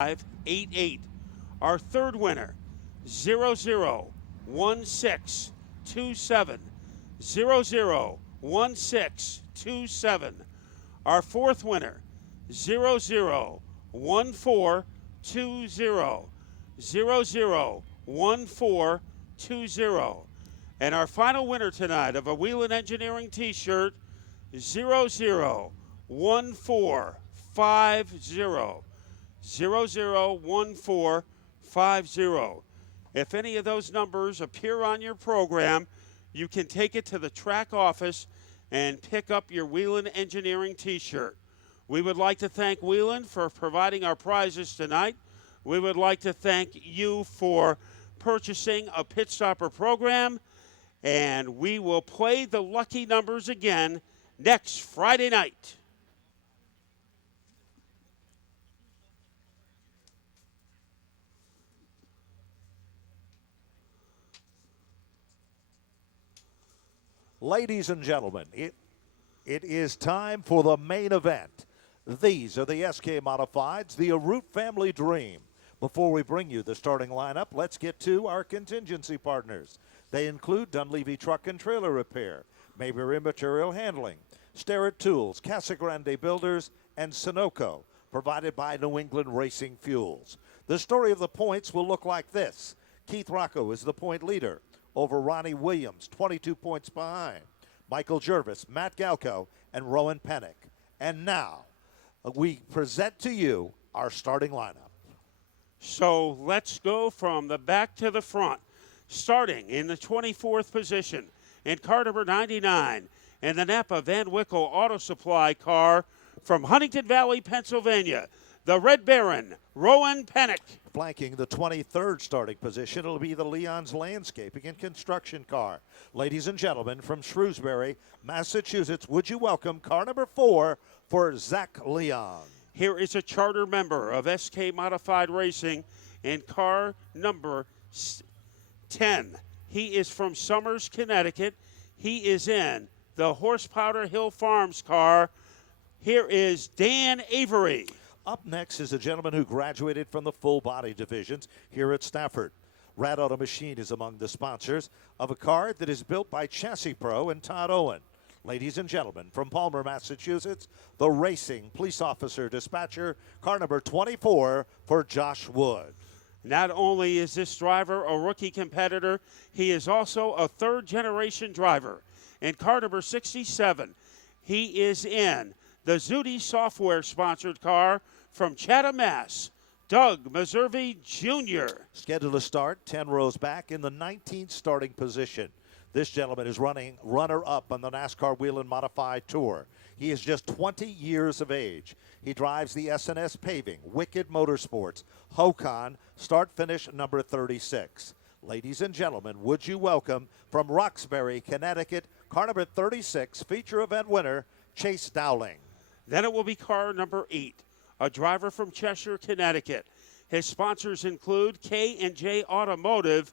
588. Our third winner, 001627. 001627. Our fourth winner, 001420. 001420. And our final winner tonight of a Wheeling Engineering t-shirt, 001450. 001450. If any of those numbers appear on your program, you can take it to the track office and pick up your Wheeling Engineering t-shirt. We would like to thank Wheeling for providing our prizes tonight. We would like to thank you for purchasing a Pit Stopper program, and we will play the lucky numbers again next Friday night. Ladies and gentlemen, it is time for the main event. These are the SK Modifieds, the Arute family dream. Before we bring you the starting lineup, let's get to our contingency partners. They include Dunleavy Truck and Trailer Repair, Mayberry Material Handling, Starrett Tools, Casa Grande Builders, and Sunoco, provided by New England Racing Fuels. The story of the points will look like this. Keith Rocco is the point leader over Ronnie Williams, 22 points behind. Michael Jervis, Matt Galco, and Rowan Pennick. And now, we present to you our starting lineup. So let's go from the back to the front. Starting in the 24th position in car number 99 in the Napa Van Wickle Auto Supply car from Huntington Valley, Pennsylvania, the Red Baron, Rowan Pennick. Flanking the 23rd starting position, it'll be the Leon's Landscaping and Construction car. Ladies and gentlemen, from Shrewsbury, Massachusetts, would you welcome car number 4 for Zach Leon. Here is a charter member of SK Modified Racing in car number 10. He is from Somers, Connecticut. He is in the Horsepowder Hill Farms car. Here is Dan Avery. Up next is a gentleman who graduated from the full body divisions here at Stafford. Rad Auto Machine is among the sponsors of a car that is built by Chassis Pro and Todd Owen. Ladies and gentlemen, from Palmer, Massachusetts, the Racing Police Officer Dispatcher, car number 24 for Josh Wood. Not only is this driver a rookie competitor, he is also a third-generation driver. In car number 67, he is in the Zudi Software-sponsored car from Chatham, Mass., Doug Meservey Jr. Scheduled to start 10 rows back in the 19th starting position. This gentleman is running runner-up on the NASCAR Wheeling Modified Tour. He is just 20 years of age. He drives the S&S Paving, Wicked Motorsports, Hocon, start-finish number 36. Ladies and gentlemen, would you welcome from Roxbury, Connecticut, car number 36, feature event winner, Chase Dowling. Then it will be car number 8, a driver from Cheshire, Connecticut. His sponsors include K&J Automotive.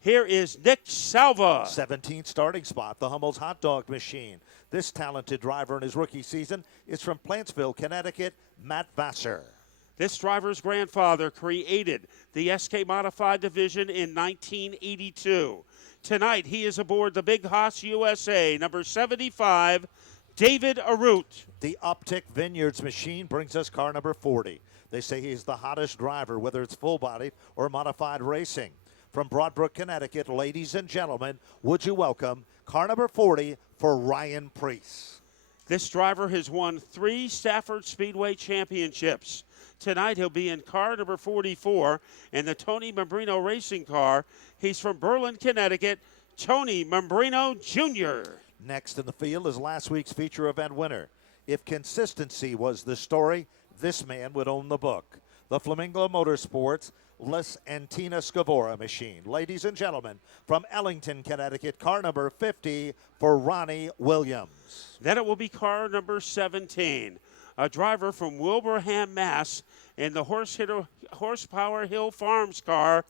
Here is Nick Salva. 17th starting spot, the Hummel's Hot Dog Machine. This talented driver in his rookie season is from Plantsville, Connecticut, Matt Vassar. This driver's grandfather created the SK Modified division in 1982. Tonight, he is aboard the Big Hoss USA, number 75, David Arute. The Uptick Vineyards Machine brings us car number 40. They say he's the hottest driver, whether it's full-bodied or modified racing. From Broadbrook, Connecticut, ladies and gentlemen, would you welcome car number 40 for Ryan Preece. This driver has won 3 Stafford Speedway championships. Tonight he'll be in car number 44 in the Tony Membrino racing car. He's from Berlin, Connecticut, Tony Membrino Jr. Next in the field is last week's feature event winner. If consistency was the story, this man would own the book. The Flamingo Motorsports Les Antina Scavora Machine. Ladies and gentlemen, from Ellington, Connecticut, car number 50 for Ronnie Williams. Then it will be car number 17, a driver from Wilbraham, Mass. in the Horsepower Hill Farms car.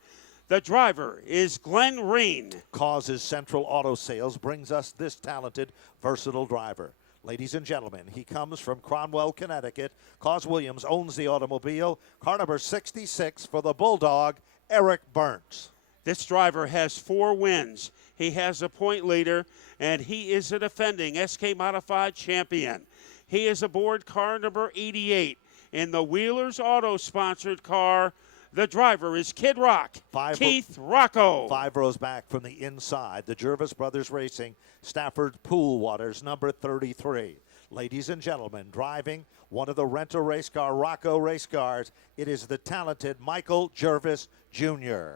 The driver is Glenn Reen. Causes Central Auto Sales brings us this talented, versatile driver. Ladies and gentlemen, he comes from Cromwell, Connecticut. Cause Williams owns the automobile. Car number 66 for the Bulldog, Eric Burns. This driver has 4 wins. He has a point leader, and he is a defending SK Modified champion. He is aboard car number 88 in the Wheelers Auto-sponsored car. The driver is Kid Rock, Keith Rocco. 5 rows back from the inside, the Jervis Brothers Racing, Stafford Pool Waters, number 33. Ladies and gentlemen, driving one of the rental race car Rocco race cars, it is the talented Michael Jervis Jr.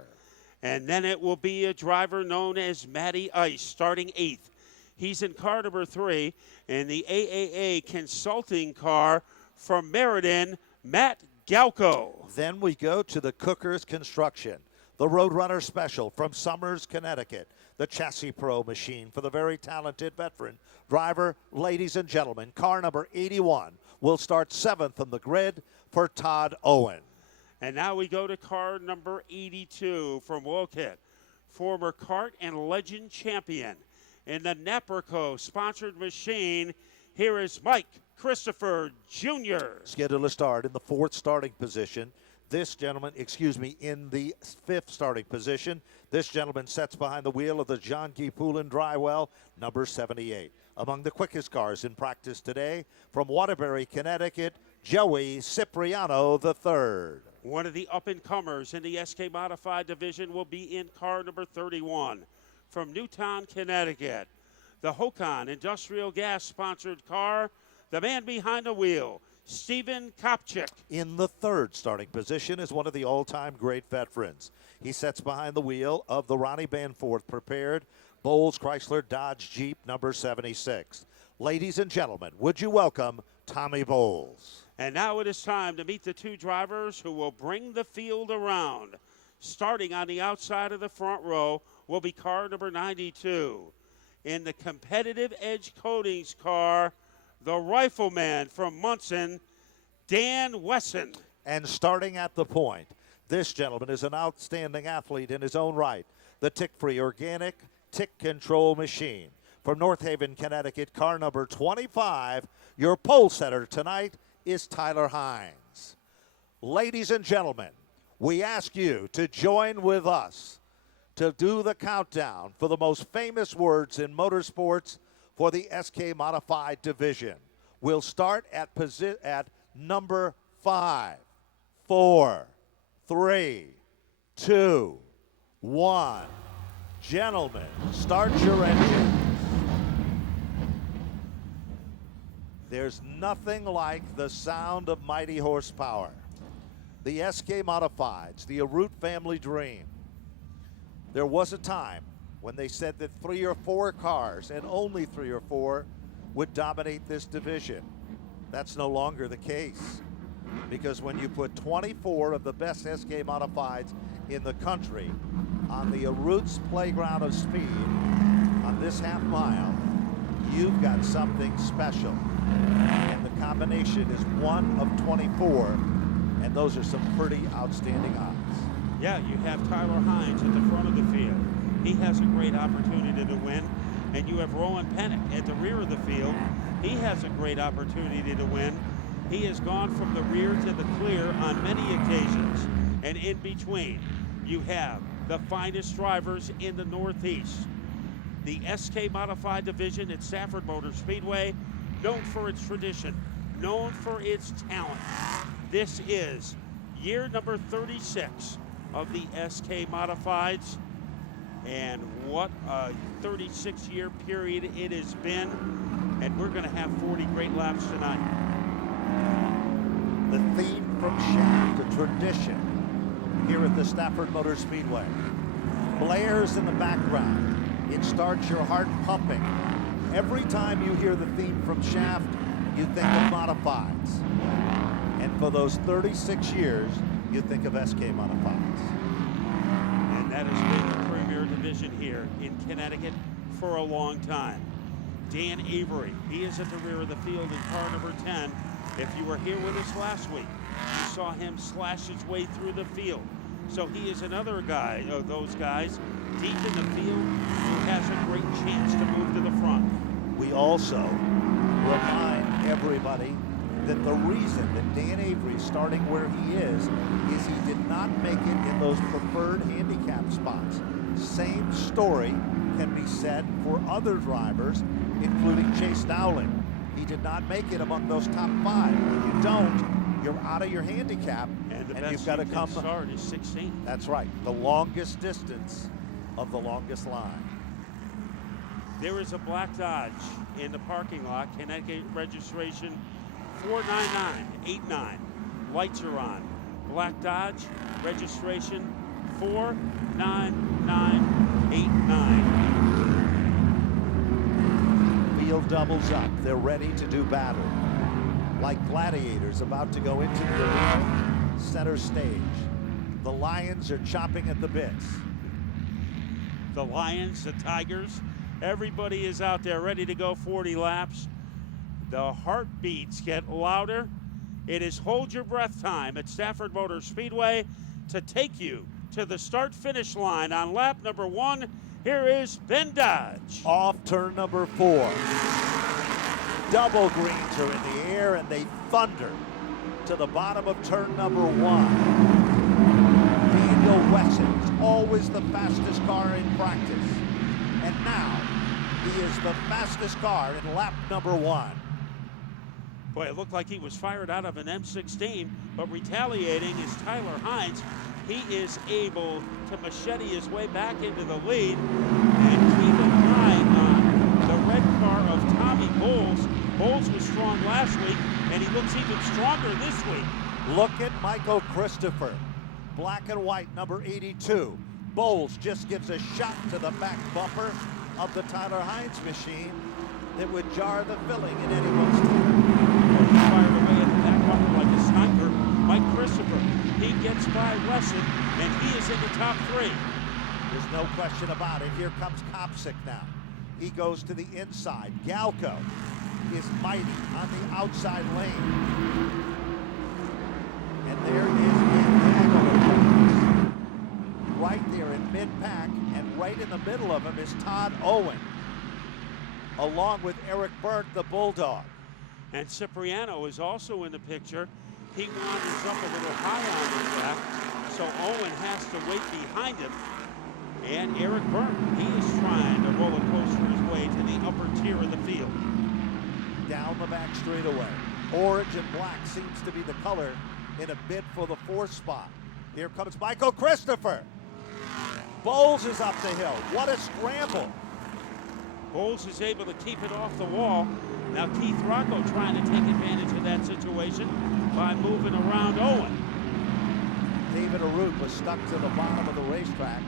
And then it will be a driver known as Matty Ice, starting 8th. He's in car number 3 in the AAA consulting car from Meriden, Matt Galco. Then we go to the Cookers Construction, the Roadrunner Special from Somers, Connecticut, the Chassis Pro machine for the very talented veteran driver. Ladies and gentlemen, car number 81 will start 7th on the grid for Todd Owen. And now we go to car number 82 from Woket, former kart and legend champion in the Naproco sponsored machine. Here is Mike Christopher Jr. Scheduled to start in the 4th starting position. This gentleman, in the 5th starting position. This gentleman sets behind the wheel of the John G. Poulin Drywell, number 78. Among the quickest cars in practice today, from Waterbury, Connecticut, Joey Cipriano III. One of the up-and-comers in the SK Modified division will be in car number 31 from Newtown, Connecticut. The Hokon Industrial Gas sponsored car, the man behind the wheel, Stephen Kopchik. In the 3rd starting position is one of the all-time great veterans. He sets behind the wheel of the Ronnie Banforth prepared Bowles Chrysler Dodge Jeep number 76. Ladies and gentlemen, would you welcome Tommy Bowles? And now it is time to meet the 2 drivers who will bring the field around. Starting on the outside of the front row will be car number 92. In the competitive Edge Coatings car, the rifleman from Munson, Dan Wesson. And starting at the point, this gentleman is an outstanding athlete in his own right. The tick-free organic tick control machine. From North Haven, Connecticut, car number 25, your pole setter tonight is Tyler Hines. Ladies and gentlemen, we ask you to join with us to do the countdown for the most famous words in motorsports for the SK Modified division. We'll start at number 5, 4, 3, 2, 1. Gentlemen, start your engine. There's nothing like the sound of mighty horsepower. The SK Modifieds, the Arute family dream. There was a time when they said that 3 or 4 cars, and only 3 or 4, would dominate this division. That's no longer the case, because when you put 24 of the best SK Modifieds in the country on the Arute's playground of speed on this half mile, you've got something special. And the combination is 1 of 24, and those are some pretty outstanding odds. Yeah, you have Tyler Hines at the front of the field. He has a great opportunity to win. And you have Rowan Pennick at the rear of the field. He has a great opportunity to win. He has gone from the rear to the clear on many occasions. And in between, you have the finest drivers in the Northeast. The SK Modified division at Stafford Speedway, known for its tradition, known for its talent. This is year number 36 of the SK Modifieds. And what a 36-year period it has been. And we're going to have 40 great laps tonight. The theme from Shaft, a tradition here at the Stafford Motor Speedway. Blares in the background. It starts your heart pumping. Every time you hear the theme from Shaft, you think of Modifieds. And for those 36 years, you think of SK Modifieds. And that has been the premier division here in Connecticut for a long time. Dan Avery, he is at the rear of the field in car number 10. If you were here with us last week, you saw him slash his way through the field. So he is another guy, those guys, deep in the field, who has a great chance to move to the front. We also remind everybody that the reason that Dan Avery's starting where he is he did not make it in those preferred handicap spots. Same story can be said for other drivers, including Chase Dowling. He did not make it among those top 5. When you don't, you're out of your handicap, and you've got to come. Start is 16. That's right, the longest distance of the longest line. There is a black Dodge in the parking lot. Connecticut registration 49989. Lights are on. Black Dodge registration 49989. Field doubles up. They're ready to do battle. Like gladiators about to go into the arena, center stage. The Lions are chopping at the bits. The Lions, the Tigers, everybody is out there ready to go 40 laps. The heartbeats get louder. It is hold your breath time at Stafford Motor Speedway to take you to the start-finish line on lap number 1. Here is Ben Dodge. Off turn number 4. Double greens are in the air and they thunder to the bottom of turn number 1. Daniel Wesson is always the fastest car in practice. And now he is the fastest car in lap number 1. Boy, it looked like he was fired out of an M16, but retaliating is Tyler Hines. He is able to machete his way back into the lead and keep an eye on the red car of Tommy Bowles. Bowles was strong last week, and he looks even stronger this week. Look at Michael Christopher, black and white, number 82. Bowles just gives a shot to the back bumper of the Tyler Hines machine that would jar the filling in anyone's tire. He fired away at the back bumper like a sniper. Mike Christopher, he gets by Wesson, and he is in the top 3. There's no question about it. Here comes Kopsick now. He goes to the inside. Galco is mighty on the outside lane. And there is right there in mid-pack, and right in the middle of him is Todd Owen, along with Eric Burt, the Bulldog. And Cipriano is also in the picture. He wanders up a little high on the track, so Owen has to wait behind him. And Eric Byrne, he is trying to roller coaster his way to the upper tier of the field. Down the back straightaway. Orange and black seems to be the color in a bid for the 4th spot. Here comes Michael Christopher. Bowles is up the hill. What a scramble. Bowles is able to keep it off the wall. Now Keith Rocco trying to take advantage of that situation by moving around Owen. David Arute was stuck to the bottom of the racetrack.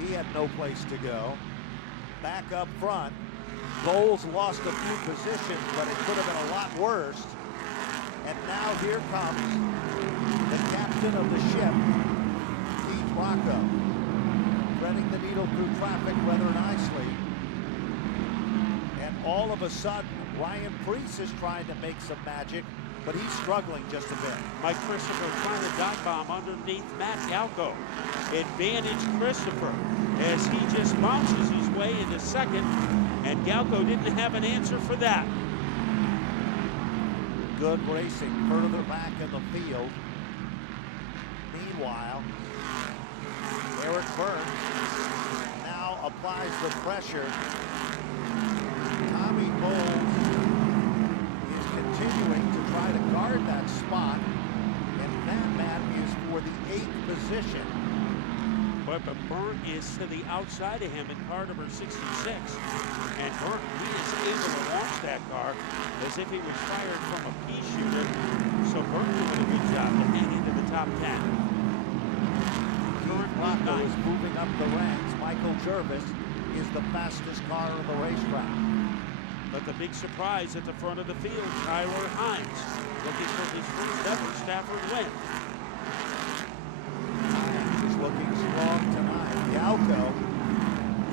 He had no place to go. Back up front, Bowles lost a few positions, but it could have been a lot worse. And now here comes the captain of the ship, Keith Rocco, threading the needle through traffic rather nicely. And all of a sudden, Ryan Preece is trying to make some magic, but he's struggling just a bit. Mike Christopher trying to dive bomb underneath Matt Galco. Advantage Christopher as he just bounces his way into second, and Galco didn't have an answer for that. Good racing further back in the field. Meanwhile, Eric Byrne now applies the pressure. Tommy Bowles is continuing to try to guard that spot, and that is for the 8th position. But Byrne is to the outside of him in car number 66, and Byrne, he is able to launch that car as if he was fired from a pea shooter. So Byrne doing a good job to hang into the top 10. Rocco is moving up the ranks. Michael Jervis is the fastest car on the racetrack. But the big surprise at the front of the field, Tyler Hines, looking for his first ever Stafford win. He's looking strong tonight. Galco,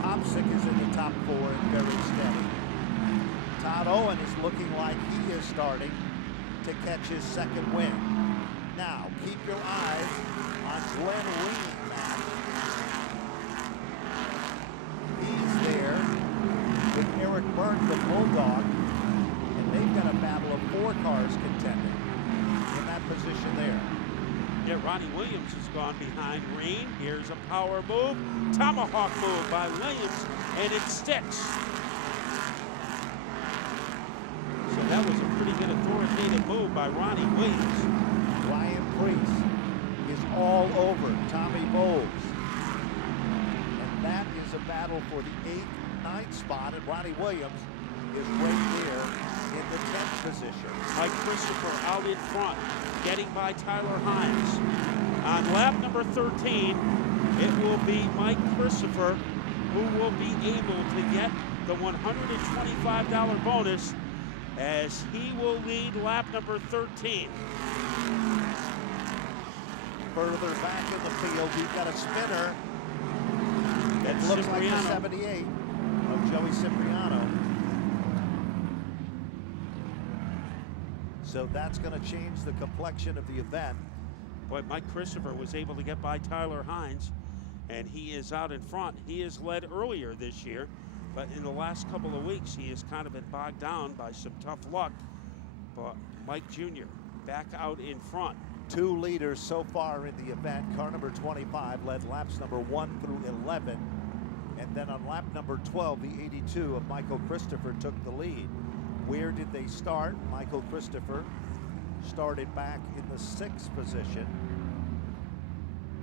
Kopsick is in the top 4 and very steady. Todd Owen is looking like he is starting to catch his 2nd win. Now, keep your eyes on Glenn Reed. He's there with Eric Byrne, the Bulldog, and they've got Ronnie Williams has gone behind Rain. Here's a power move. Tomahawk move by Williams, and it sticks. So that was a pretty good authoritative move by Ronnie Williams. Ryan Preece is all over Tommy Bowles. And that is a battle for the 8th, 9th spot, and Ronnie Williams is right there in the 10th position. Mike Christopher out in front, getting by Tyler Hines. On lap number 13, it will be Mike Christopher who will be able to get the $125 bonus as he will lead lap number 13. Further back in the field, we've got a spinner. It That's looks like the Cipriano. 78 of Joey Cipriano. So that's going to change the complexion of the event. Boy, Mike Christopher was able to get by Tyler Hines, and he is out in front. He has led earlier this year, but in the last couple of weeks, he has kind of been bogged down by some tough luck. But Mike Jr. back out in front. 2 leaders so far in the event. Car number 25 led laps number 1 through 11. And then on lap number 12, the 82 of Michael Christopher took the lead. Where did they start? Michael Christopher started back in the 6th position.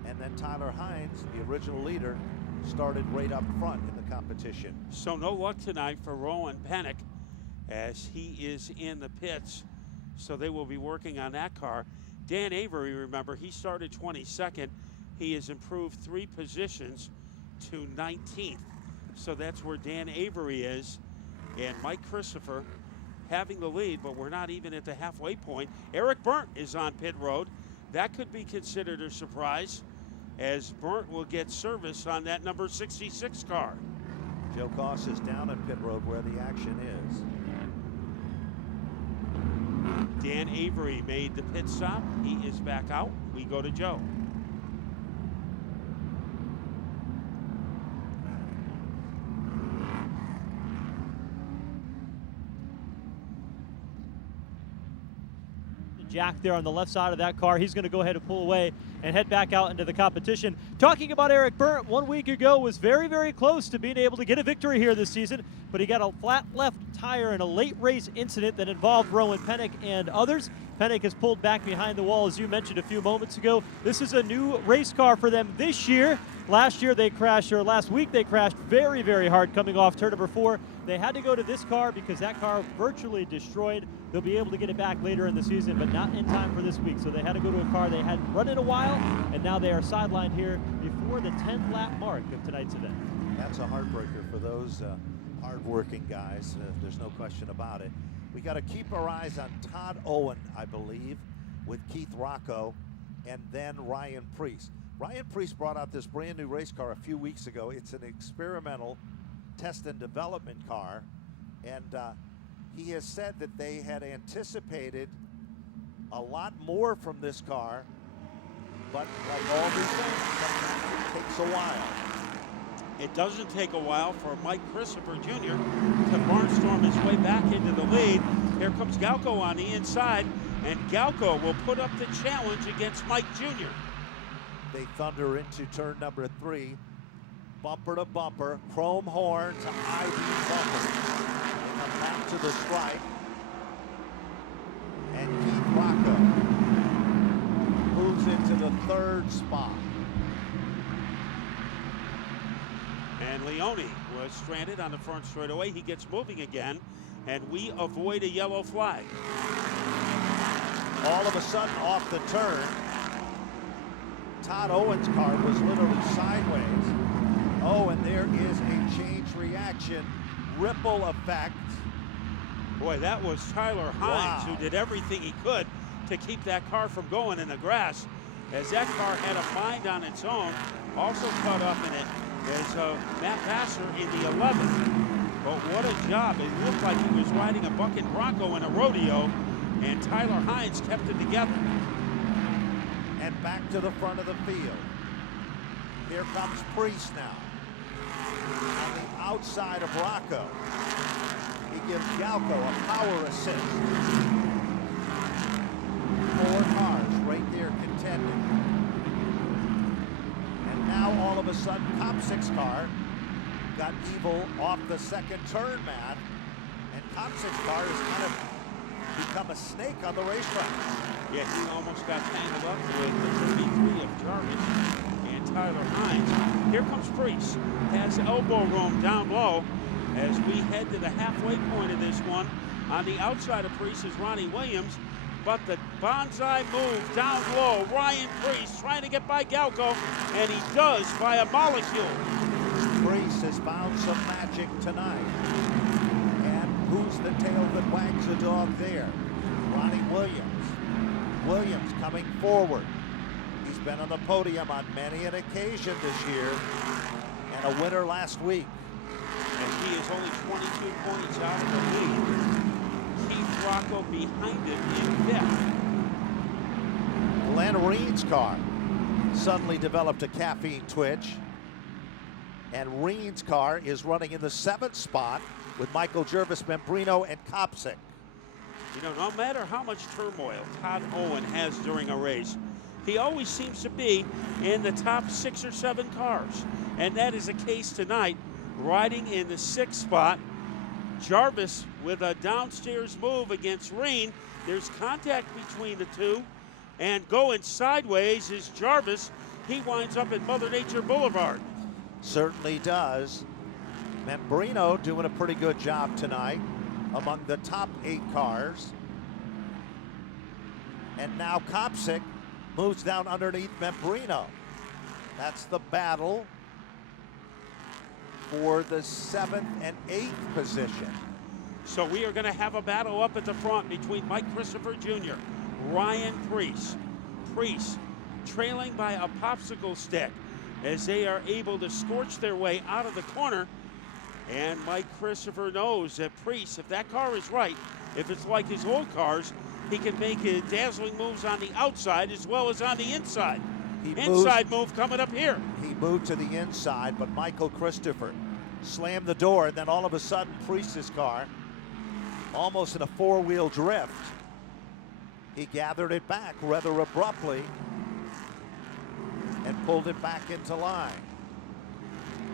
And then Tyler Hines, the original leader, started right up front in the competition. So no luck tonight for Rowan Pennick as he is in the pits. So they will be working on that car. Dan Avery, remember, he started 22nd. He has improved 3 positions to 19th. So that's where Dan Avery is. And Mike Christopher having the lead, but we're not even at the halfway point. Eric Burnt is on pit road. That could be considered a surprise as Burnt will get service on that number 66 car. Joe Goss is down at pit road where the action is. Dan Avery made the pit stop. He is back out. We go to Joe. Jack there on the left side of that car. He's going to go ahead and pull away and head back out into the competition. Talking about Eric Burnt, 1 week ago was very, very close to being able to get a victory here this season, but he got a flat left tire in a late race incident that involved Rowan Pennick and others. Pennick has pulled back behind the wall, as you mentioned a few moments ago. This is a new race car for them this year. Last year they crashed, or last week they crashed very, very hard coming off turn number 4. They had to go to this car because that car virtually destroyed. They'll be able to get it back later in the season, but not in time for this week. So they had to go to a car they hadn't run in a while, and now they are sidelined here before the 10-lap mark of tonight's event. That's a heartbreaker for those hard-working guys. There's no question about it. We got to keep our eyes on Todd Owen, I believe, with Keith Rocco, and then Ryan Preece. Ryan Preece brought out this brand new race car a few weeks ago. It's an experimental test and development car, and he has said that they had anticipated a lot more from this car, but like all these things, sometimes it takes a while. It doesn't take a while for Mike Christopher Jr. to barnstorm his way back into the lead. Here comes Galco on the inside, and Galco will put up the challenge against Mike Jr. They thunder into turn number 3, bumper to bumper, chrome horn to ID bumper. They come back to the stripe, and Keith Rocco moves into the 3rd spot. And Leone was stranded on the front straightaway. He gets moving again, and we avoid a yellow flag. All of a sudden, off the turn, Todd Owen's car was literally sideways. Oh, and there is a chain reaction, ripple effect. Boy, that was Tyler Hines, Wow. who did everything he could to keep that car from going in the grass, as that car had a mind on its own. Also caught up in it is Matt Vassar in the 11th. But what a job. It looked like he was riding a bucking bronco in a rodeo, and Tyler Hines kept it together. And back to the front of the field. Here comes Preece now. On the outside of Rocco. He gives Galco a power assist. 4 cars right there contending. a sudden, Kopsick's car got evil off the second turn, Matt. And Kopsick's car has kind of become a snake on the racetrack. Yeah, he almost got tangled up with the 33 of Jarvis and Tyler Hines. Here comes Preece. Has elbow room down low as we head to the halfway point of this one. On the outside of Preece is Ronnie Williams, but the bonsai move down low. Ryan Preece trying to get by Galco, and he does by a molecule. Preece has found some magic tonight. And who's the tail that wags the dog there? Ronnie Williams. Williams coming forward. He's been on the podium on many an occasion this year, and a winner last week. And he is only 22 points out of the lead. Keith Rocco behind him in fifth. Glenn Reen's car suddenly developed a caffeine twitch. And Reen's car is running in the 7th spot with Michael Jervis, Membrino, and Kopsick. You know, no matter how much turmoil Todd Owen has during a race, he always seems to be in the top 6 or 7 cars. And that is the case tonight, riding in the 6th spot. Jarvis with a downstairs move against Reen. There's contact between the two. And going sideways is Jarvis. He winds up at Mother Nature Boulevard. Certainly does. Membrino doing a pretty good job tonight among the top 8 cars. And now Kopsick moves down underneath Membrino. That's the battle for the 7th and 8th position. So we are going to have a battle up at the front between Mike Christopher Jr., Ryan Preece. Preece trailing by a popsicle stick as they are able to scorch their way out of the corner. And Mike Christopher knows that Preece, if that car is right, if it's like his old cars, he can make dazzling moves on the outside as well as on the inside. Inside move coming up here. He moved to the inside, but Michael Christopher slammed the door, and then all of a sudden Preece's car, almost in a 4-wheel drift, he gathered it back rather abruptly and pulled it back into line.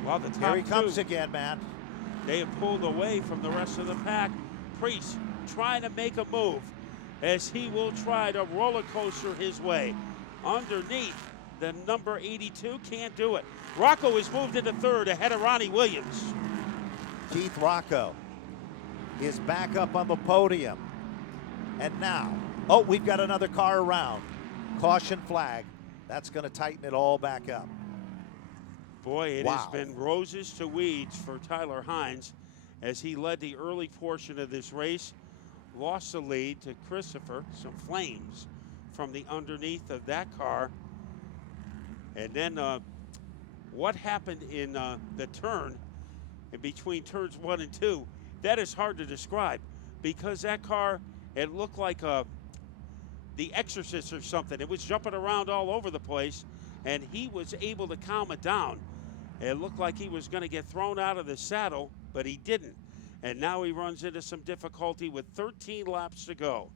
Well, the top Here he comes two, again, man. They have pulled away from the rest of the pack. Preece trying to make a move as he will try to roller coaster his way underneath the number 82. Can't do it. Rocco is moved into 3rd ahead of Ronnie Williams. Keith Rocco is back up on the podium. And now, oh, we've got another car around. Caution flag. That's going to tighten it all back up. Boy, it has been roses to weeds for Tyler Hines as he led the early portion of this race. Lost the lead to Christopher. Some flames from the underneath of that car. And then what happened in the turn in between turns 1 and 2, that is hard to describe because that car, it looked like the Exorcist or something. It was jumping around all over the place, and he was able to calm it down. It looked like he was going to get thrown out of the saddle, but he didn't. And now he runs into some difficulty with 13 laps to go.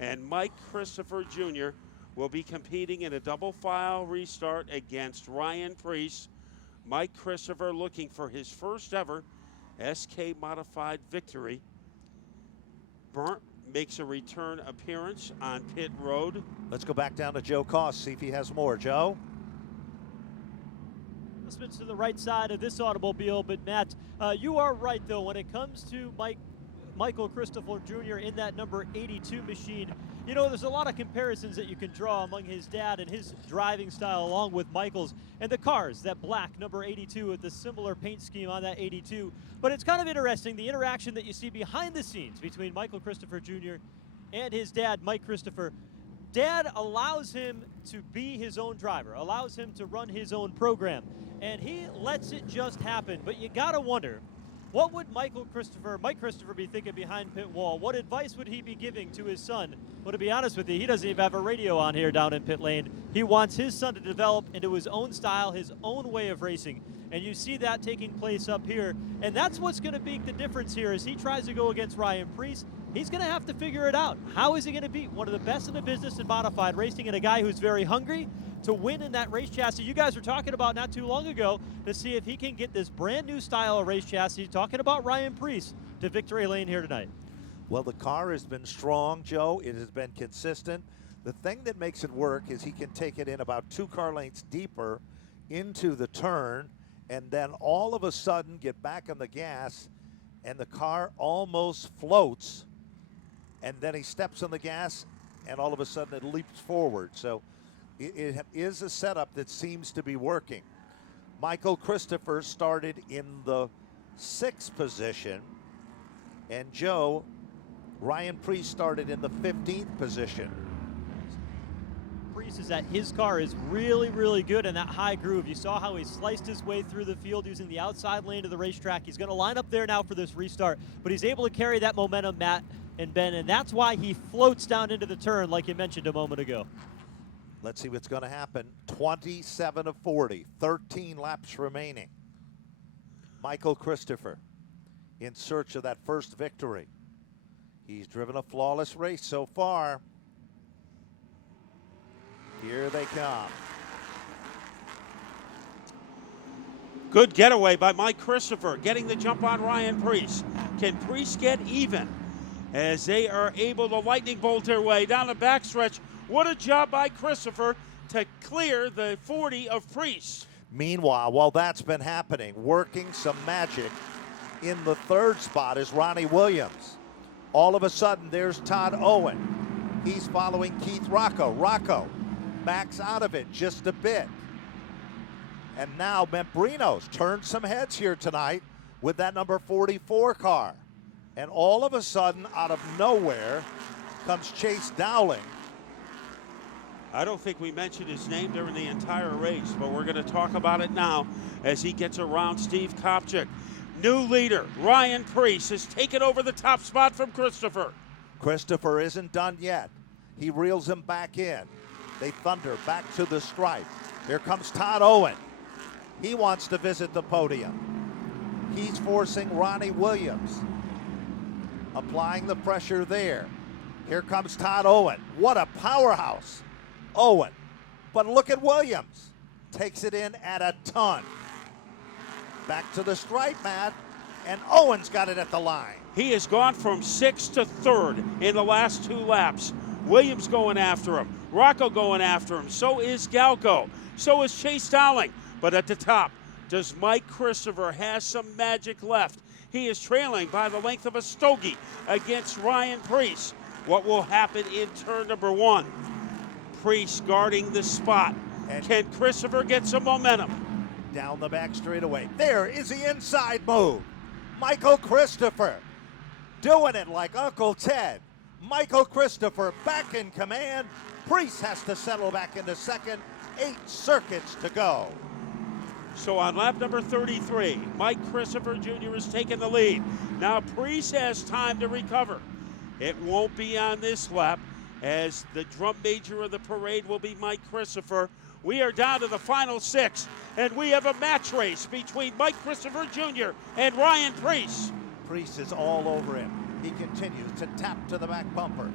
And Mike Christopher Jr. will be competing in a double file restart against Ryan Preece. Mike Christopher looking for his first ever SK modified victory. Burnt makes a return appearance on pit road. Let's go back down to Joe Koss, see if he has more. Joe? To the right side of this automobile, but Matt, you are right though when it comes to Michael Christopher Jr. in that number 82 machine. You know, there's a lot of comparisons that you can draw among his dad and his driving style along with Michael's and the cars, that black number 82 with the similar paint scheme on that 82. But it's kind of interesting, the interaction that you see behind the scenes between Michael Christopher Jr. and his dad, Mike Christopher. Dad allows him to be his own driver, allows him to run his own program, and he lets it just happen. But you gotta wonder, what would Mike Christopher be thinking behind pit wall? What advice would he be giving to his son? Well, to be honest with you, he doesn't even have a radio on here down in pit lane. He wants his son to develop into his own style, his own way of racing. And you see that taking place up here. And that's what's going to make the difference here as he tries to go against Ryan Preece. He's going to have to figure it out. How is he going to beat one of the best in the business in modified racing and a guy who's very hungry, to win in that race chassis you guys were talking about not too long ago, to see if he can get this brand new style of race chassis, talking about Ryan Preece, to victory lane here tonight. Well, the car has been strong, Joe. It has been consistent. The thing that makes it work is he can take it in about 2 car lengths deeper into the turn, and then all of a sudden get back on the gas, and the car almost floats, and then he steps on the gas, and all of a sudden it leaps forward. So it is a setup that seems to be working. Michael Christopher started in the 6th position, and Joe, Ryan Preece started in the 15th position. Preece is that his car is really, really good in that high groove. You saw how he sliced his way through the field using the outside lane of the racetrack. He's going to line up there now for this restart, but he's able to carry that momentum, Matt and Ben, and that's why he floats down into the turn like you mentioned a moment ago. Let's see what's going to happen. 27 of 40, 13 laps remaining. Michael Christopher in search of that first victory. He's driven a flawless race so far. Here they come. Good getaway by Mike Christopher, getting the jump on Ryan Preece. Can Preece get even as they are able to lightning bolt their way down the backstretch? What a job by Christopher to clear the 40 of Preece. Meanwhile, while that's been happening, working some magic in the 3rd spot is Ronnie Williams. All of a sudden, there's Todd Owen. He's following Keith Rocco. Rocco backs out of it just a bit. And now Membrino's turned some heads here tonight with that number 44 car. And all of a sudden, out of nowhere, comes Chase Dowling. I don't think we mentioned his name during the entire race, but we're going to talk about it now as he gets around Steve Kopchak. New leader, Ryan Preece, has taken over the top spot from Christopher. Christopher isn't done yet. He reels him back in. They thunder back to the stripe. Here comes Todd Owen. He wants to visit the podium. He's forcing Ronnie Williams, applying the pressure there. Here comes Todd Owen. What a powerhouse. Owen. But look at Williams. Takes it in at a ton. Back to the stripe, Matt. And Owen's got it at the line. He has gone from 6th to 3rd in the last 2 laps. Williams going after him. Rocco going after him. So is Galco. So is Chase Dowling. But at the top, does Mike Christopher has some magic left? He is trailing by the length of a stogie against Ryan Preece. What will happen in turn number 1? Preece guarding the spot. And can Christopher get some momentum? Down the back straightaway. There is the inside move. Michael Christopher doing it like Uncle Ted. Michael Christopher back in command. Preece has to settle back into second. 8 circuits to go. So on lap number 33, Mike Christopher Jr. has taken the lead. Now Preece has time to recover. It won't be on this lap, as the drum major of the parade will be Mike Christopher. We are down to the final 6, and we have a match race between Mike Christopher Jr. and Ryan Preece. Preece is all over him. He continues to tap to the back bumper.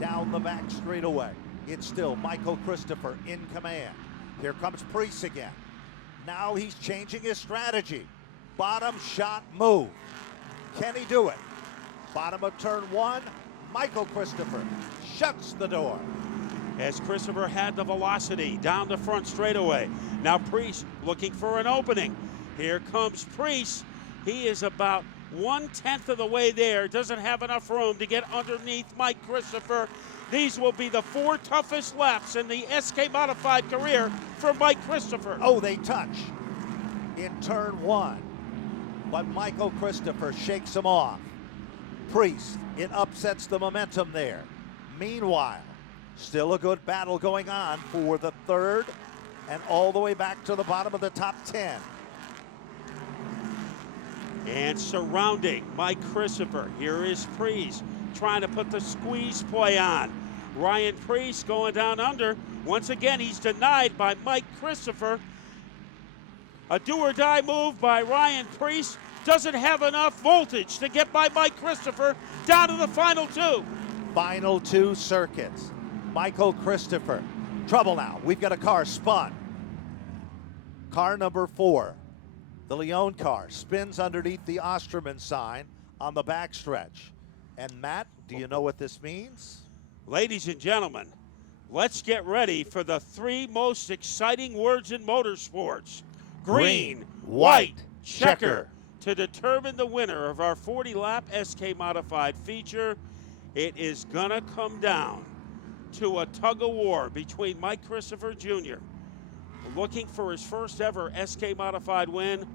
Down the back straightaway. It's still Michael Christopher in command. Here comes Preece again. Now he's changing his strategy. Bottom shot move. Can he do it? Bottom of turn 1, Michael Christopher shuts the door. As Christopher had the velocity down the front straightaway. Now Preece looking for an opening. Here comes Preece. He is about 1/10 of the way there. Doesn't have enough room to get underneath Mike Christopher. These will be the 4 toughest laps in the SK Modified career for Mike Christopher. Oh, they touch in turn 1. But Michael Christopher shakes him off. Preece, it upsets the momentum there. Meanwhile, still a good battle going on for the 3rd and all the way back to the bottom of the top 10. And surrounding Mike Christopher, here is Preece trying to put the squeeze play on. Ryan Preece going down under. Once again, he's denied by Mike Christopher. A do-or-die move by Ryan Preece. Doesn't have enough voltage to get by Mike Christopher down to the final 2. Final 2 circuits. Michael Christopher Trouble now. We've got a car spun. Car number 4, the Leone car, spins underneath the Osterman sign on the backstretch. And Matt, do you know what this means? Ladies and gentlemen, let's get ready for the 3 most exciting words in motorsports. Green, white, checker. To determine the winner of our 40-lap SK Modified feature, it is going to come down to a tug-of-war between Mike Christopher Jr., looking for his first ever SK Modified win,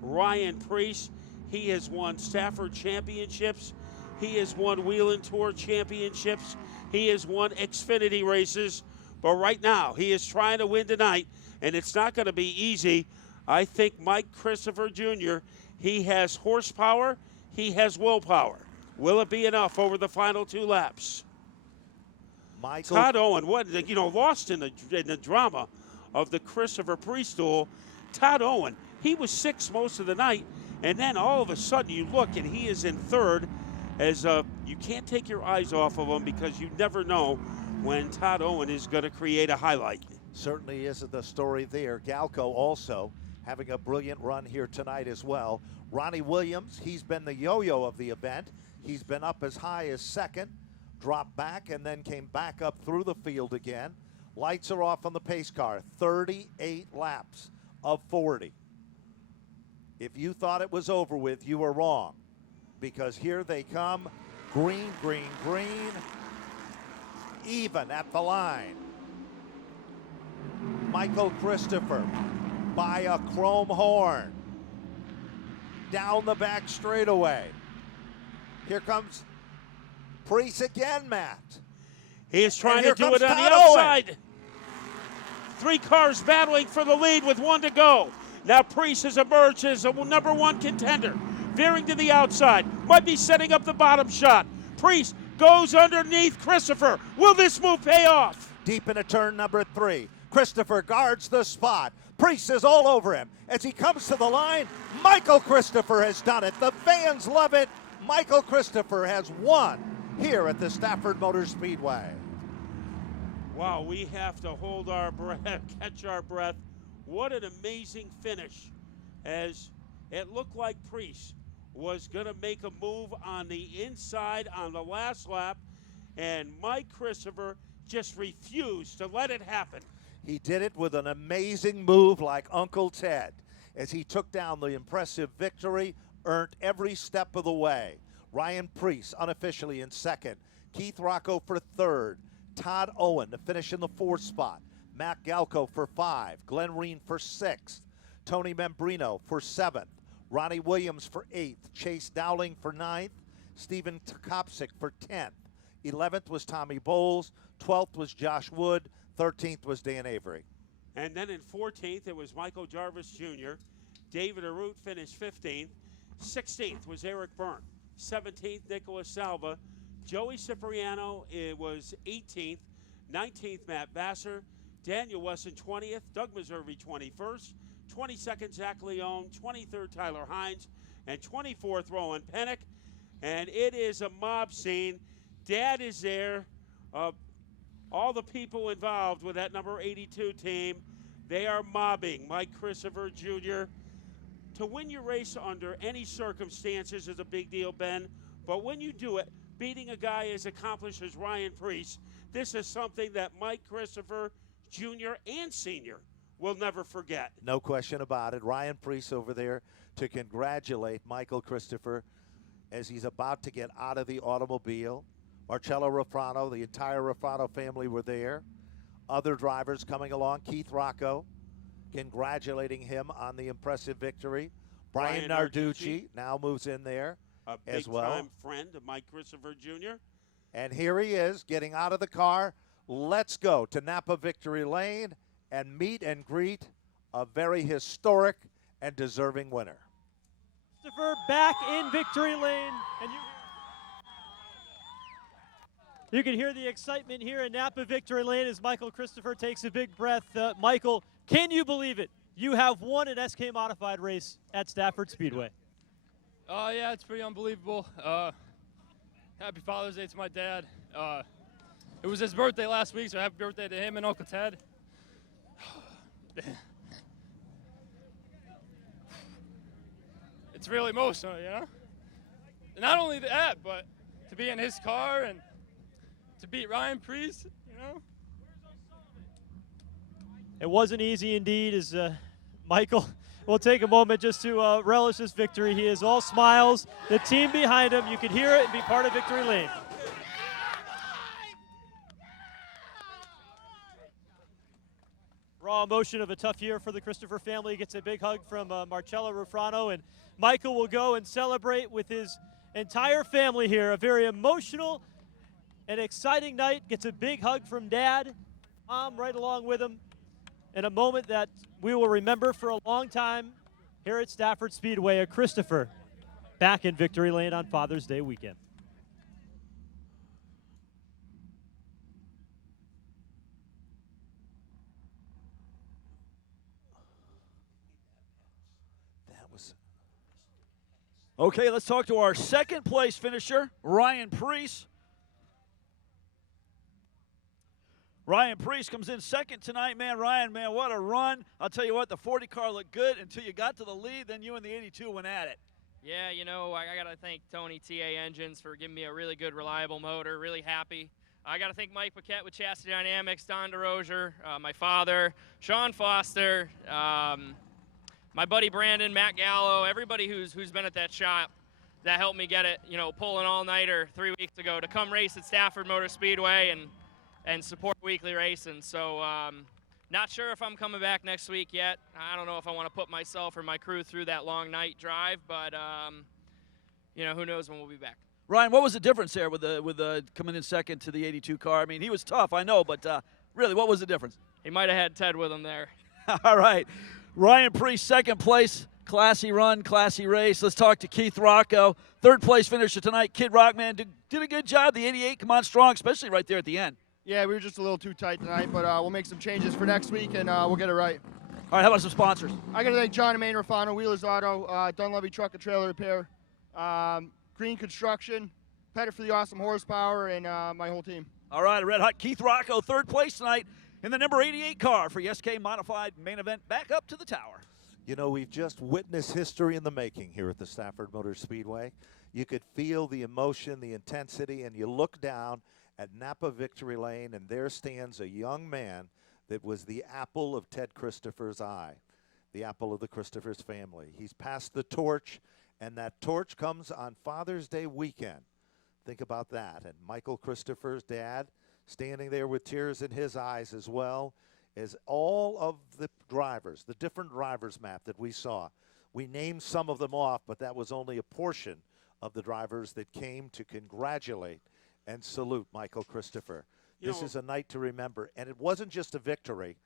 Ryan Preece. He has won Stafford championships. He has won Wheeling Tour championships. He has won Xfinity races. But right now, he is trying to win tonight, and it's not going to be easy. I think Mike Christopher Jr., he has horsepower. He has willpower. Will it be enough over the final 2 laps? Todd Owen, lost in the drama of the Christopher Preece duel. Todd Owen, he was 6th most of the night, and then all of a sudden you look and he is in 3rd. As you can't take your eyes off of him because you never know when Todd Owen is going to create a highlight. Certainly isn't the story there. Galco also having a brilliant run here tonight as well. Ronnie Williams, he's been the yo-yo of the event. He's been up as high as 2nd, dropped back, and then came back up through the field again. Lights are off on the pace car. 38 laps of 40. If you thought it was over with, you were wrong, because here they come. Green, green, green. Even at the line. Michael Christopher by a chrome horn. Down the back straightaway. Here comes Preece again, Matt. He is trying to do it on the outside. 3 cars battling for the lead with 1 to go. Now Preece has emerged as a number 1 contender. Veering to the outside. Might be setting up the bottom shot. Preece goes underneath Christopher. Will this move pay off? Deep into turn number 3. Christopher guards the spot. Preece is all over him. As he comes to the line, Michael Christopher has done it. The fans love it. Michael Christopher has won here at the Stafford Motor Speedway. Wow, we have to hold our breath, catch our breath. What an amazing finish, as it looked like Preece was going to make a move on the inside on the last lap, and Mike Christopher just refused to let it happen. He did it with an amazing move like Uncle Ted, as he took down the impressive victory, earned every step of the way. Ryan Preece unofficially in 2nd. Keith Rocco for 3rd. Todd Owen to finish in the 4th spot. Matt Galco for 5. Glenn Reen for 6th. Tony Membrino for 7th. Ronnie Williams for 8th. Chase Dowling for 9th. Stephen Kopsik for 10th. 11th was Tommy Bowles. 12th was Josh Wood. 13th was Dan Avery. And then in 14th, it was Michael Jarvis Jr. David Arute finished 15th. 16th was Eric Byrne. 17th, Nicholas Salva. Joey Cipriano, it was 18th. 19th, Matt Vassar. Daniel Wesson, 20th. Doug Meservey, 21st. 22nd, Zach Leone. 23rd, Tyler Hines. And 24th, Rowan Pennick. And it is a mob scene. Dad is there. All the people involved with that number 82 team, they are mobbing Mike Christopher Jr. To win your race under any circumstances is a big deal, Ben. But when you do it, beating a guy as accomplished as Ryan Preece, this is something that Mike Christopher Jr. and Sr. will never forget. No question about it. Ryan Preece over there to congratulate Michael Christopher as he's about to get out of the automobile. Marcello Rafrano, the entire Rafrano family were there. Other drivers coming along. Keith Rocco congratulating him on the impressive victory. Brian Narducci now moves in there as well. A big-time friend of Mike Christopher Jr. And here he is getting out of the car. Let's go to Napa Victory Lane and meet and greet a very historic and deserving winner. Christopher back in victory lane, and you can hear the excitement here in Napa Victory Lane as Michael Christopher takes a big breath. Michael, can you believe it? You have won an SK Modified race at Stafford Speedway. Yeah, it's pretty unbelievable. Happy Father's Day to my dad. It was his birthday last week, so happy birthday to him and Uncle Ted. It's really emotional, you know? And not only that, but to be in his car and to beat Ryan Preece, you know? It wasn't easy indeed, as Michael will take a moment just to relish this victory. He is all smiles. The team behind him, you can hear it and be part of Victory Lane. Raw emotion of a tough year for the Christopher family. Gets a big hug from Marcello Rufrano, and Michael will go and celebrate with his entire family here. A very emotional and exciting night. Gets a big hug from Dad, Mom right along with him, in a moment that we will remember for a long time here at Stafford Speedway. A Christopher back in Victory Lane on Father's Day weekend. Okay, let's talk to our second place finisher, Ryan Preece. Ryan Preece comes in second tonight, man. Ryan, man, what a run. I'll tell you what, the 40 car looked good until you got to the lead, then you and the 82 went at it. Yeah, you know, I got to thank Tony TA Engines for giving me a really good, reliable motor. Really happy. I got to thank Mike Paquette with Chassis Dynamics, Don DeRozier, my father, Sean Foster, my buddy Brandon, Matt Gallo, everybody who's been at that shop that helped me get it, you know, pull an all-nighter 3 weeks ago to come race at Stafford Motor Speedway and support weekly racing. So not sure if I'm coming back next week yet. I don't know if I want to put myself or my crew through that long night drive, but you know, who knows when we'll be back. Ryan, what was the difference there with the coming in second to the 82 car? I mean, he was tough, I know, but really, what was the difference? He might have had Ted with him there. All right. Ryan Preece, second place. Classy run, classy race. Let's talk to Keith Rocco. Third place finisher tonight. Kid Rockman did a good job. The 88 come on strong, especially right there at the end. Yeah, we were just a little too tight tonight, but we'll make some changes for next week, and we'll get it right. All right, how about some sponsors? I got to thank John and Maine Rafano, Wheelers Auto, Dunleavy Truck and Trailer Repair, Green Construction, Pettit for the awesome horsepower, and my whole team. All right, red hot Keith Rocco, third place tonight in the number 88 car for the SK Modified main event. Back up to the tower. You know, we've just witnessed history in the making here at the Stafford Motor Speedway. You could feel the emotion, the intensity, and you look down at Napa Victory Lane, and there stands a young man that was the apple of Ted Christopher's eye, the apple of the Christopher's family. He's passed the torch, and that torch comes on Father's Day weekend. Think about that. And Michael Christopher's dad standing there with tears in his eyes as well as all of the drivers, the different drivers map that we saw. We named some of them off, but that was only a portion of the drivers that came to congratulate and salute Michael Christopher. This is a night to remember, and it wasn't just a victory.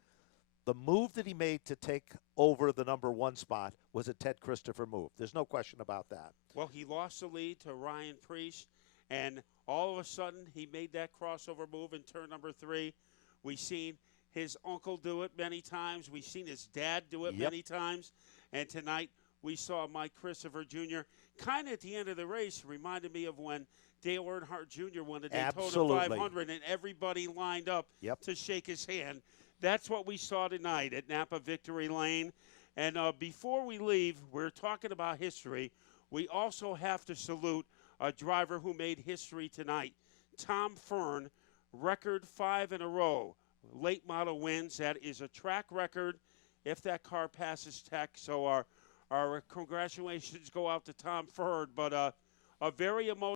The move that he made to take over the number one spot was a Ted Christopher move. There's no question about that. Well, he lost the lead to Ryan Preece, and all of a sudden he made that crossover move in turn number 3. We've seen his uncle do it many times. We've seen his dad do it many times. And tonight we saw Mike Christopher Jr. kind of at the end of the race reminded me of when Dale Earnhardt Jr. won the Daytona 500 and everybody lined up to shake his hand. That's what we saw tonight at Napa Victory Lane. And before we leave, we're talking about history. We also have to salute a driver who made history tonight. Tom Fern, record 5 in a row. Late model wins. That is a track record if that car passes tech. So our congratulations go out to Tom Fern. But a very emotional